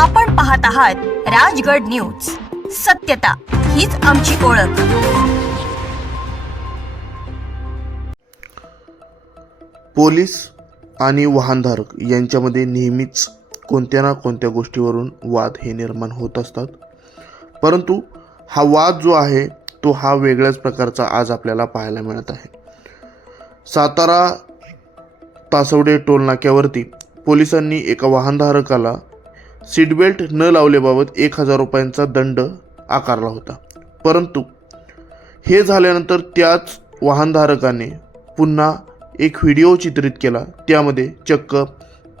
आपण पाहत आहात राजगड न्यूज. सत्यता हीच आमची ओळख. पोलीस आणि वाहनधारक यांच्यामध्ये नेहमीच कोणत्या ना कोणत्या गोष्टीवरून वाद हे निर्माण होत असतात. परंतु हा वाद जो आहे तो हा वेगळ्याच प्रकारचा आज आपल्याला पाहायला मिळत आहे. सातारा तासवडे टोलनाक्यावरती पोलिसांनी एका वाहनधारकाला सीटबेल्ट न लावल्याबाबत एक हजार रुपयांचा दंड आकारला होता. परंतु हे झाल्यानंतर त्याच वाहनधारकाने पुन्हा एक व्हिडिओ चित्रित केला. त्यामध्ये चक्क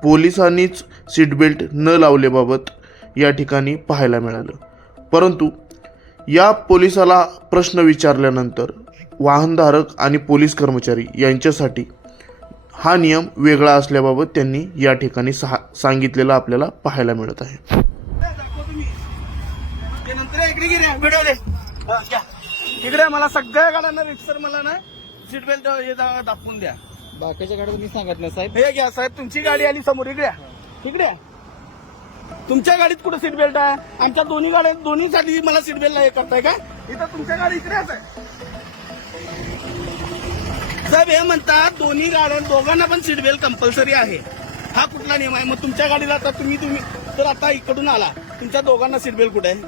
पोलिसांनीच सीटबेल्ट न लावल्याबाबत या ठिकाणी पाहायला मिळालं. परंतु या पोलिसाला प्रश्न विचारल्यानंतर वाहनधारक आणि पोलीस कर्मचारी यांच्यासाठी हा नियम वेगळा असल्याबाबत त्यांनी या ठिकाणी सहा सांगितलेलं आपल्याला पाहायला मिळत आहे इकडे. हा. इकडे मला सगळ्या गाड्यांना रिक्सर मला ना सीट बेल्ट हे दाखवून द्या बाकीच्या गाड्या तुम्ही सांगत नाही साहेब हे घ्या साहेब तुमची गाडी आली समोर इकडे या. इकडे. तुमच्या गाडीत कुठं सीट बेल्ट आहे आमच्या दोन्ही गाड्या दोन्ही साठी मला सीट बेल्ट हे करताय का इथं तुमच्या गाडी इकडेच आहे साहेब हे म्हणतात दोन्ही गाड्या दोघांना पण सीट बेल्ट कंपल्सरी आहे. हा कुठला नियम आहे? मग तुमच्या गाडीला आता तुम्ही तुम्ही तर आता इकडून आला. तुमच्या दोघांना सीट बेल्ट कुठे आहे?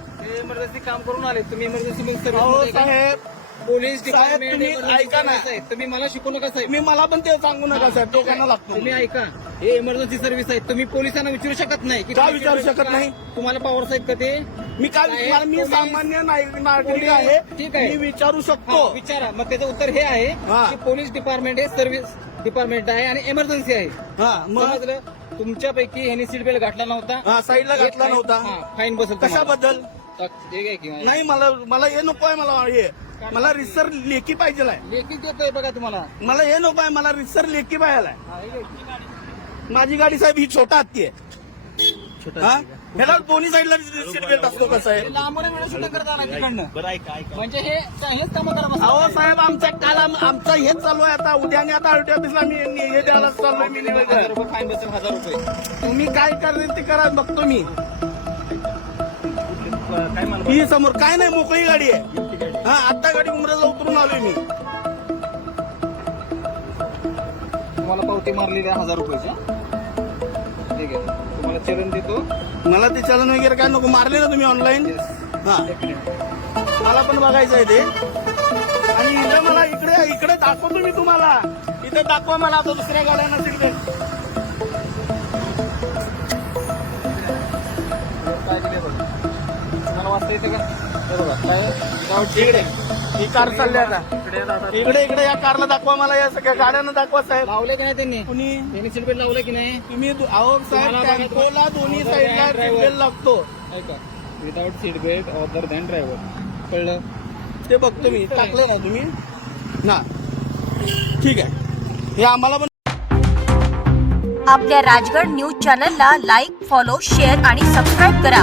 इमर्जन्सी काम करून आले. तुम्ही इमर्जन्सी अहो साहेब. पोलीस साहेब, तुम्ही emergency ऐका ना. service आहे. तुम्ही मला शिकू नका साहेब. मी मला पण ते सांगू नका साहेब. दोघांना लागतो. तुम्ही ऐका. हे इमर्जन्सी सर्व्हिस आहे. तुम्ही पोलिसांना विचारू शकत नाही की का तुम्ही विचारू शकत नाही? तुम्हाला पॉवर साहेब का ते? मी काय विचार मी सामान्य नागरिक आहे. ठीक आहे. मी विचारू हा, शकतो. विचारा. मग त्याचं उत्तर हे आहे. की पोलीस डिपार्टमेंट हे सर्व्हिस डिपार्टमेंट आहे आणि इमर्जन्सी आहे. हा मग? समजलं? तुमच्यापैकी ह्यांनी सीट बेल्ट घातला नव्हता. हा साईडला हे घातला नव्हता. फाईन बसेल तुम्हाला. कशाबद्दल? हे घ्या की. नाही? मला मला हे नको आहे मला हे. मला रिसर लेखी पाहिजे आहे. लेखी देतोय बघा तुम्हाला. मला हे नको आहे मला रिसर लेखी पाहिजे आहे. हा, हे घ्या की. माझी गाडी साहेब ही छोटा हत्ती आहे. हा? ह्याला दोन्ही साईडला सीट बेल्ट असतो कसं आहे. हे लांबून वेळ सुद्धा करता ना तिकडनं. म्हणजे हे हेच काम करा. अहो साहेब आमच्या काल आम- आमचं हेच चालू आहे आता. उद्या आणि आता आरटी ऑफिसला मी नि- हे द्यायला चाललोय मी हजार निवेदन रुपये फाईन बसेल हजार रुपये. तुम्ही काय करायचं ते करा बघतो मी. ही समोर काय नाही मोकळी गाडी आहे. हा आता गाडी उमराला उतरून आलोय मी. तुम्हाला पावती मारलेली आहे हजार रुपयाची ठीक आहे. तुम्हाला चलन देतो. मला ते चलन वगैरे काय नको मारले ना तुम्ही ऑनलाईन हा. मला पण बघायचं आहे ते. आणि इथं मला इकडे इकडे दाखवतो मी तुम्हाला. इथे दाखवा मला आता दुसऱ्या काय दिले बघा तुम्हाला वाचता येते का? हे कार चालली आता इकडे इकडे या कारला दाखवा मला या सगळ्या गाड्यांना दाखवा साहेब. लावले का नाही त्यांनी? कुणी? त्यांनी सीट बेल्ट लावले की नाही? तुम्ही अहो साहेब टेम्पोला दोन्ही साईडला सिग्नल लागतो. ऐका without seat belt other than driver कळलं? ते बघतो मी. टाकले ना तुम्ही? ना. ठीक आहे. हे आम्हाला पण आपल्या राजगड न्यूज चॅनलला लाईक फॉलो शेअर आणि सबस्क्राईब करा.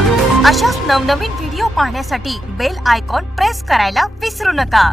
अशाच नवनवीन व्हिडिओ पाहण्यासाठी बेल आयकॉन प्रेस करायला विसरू नका.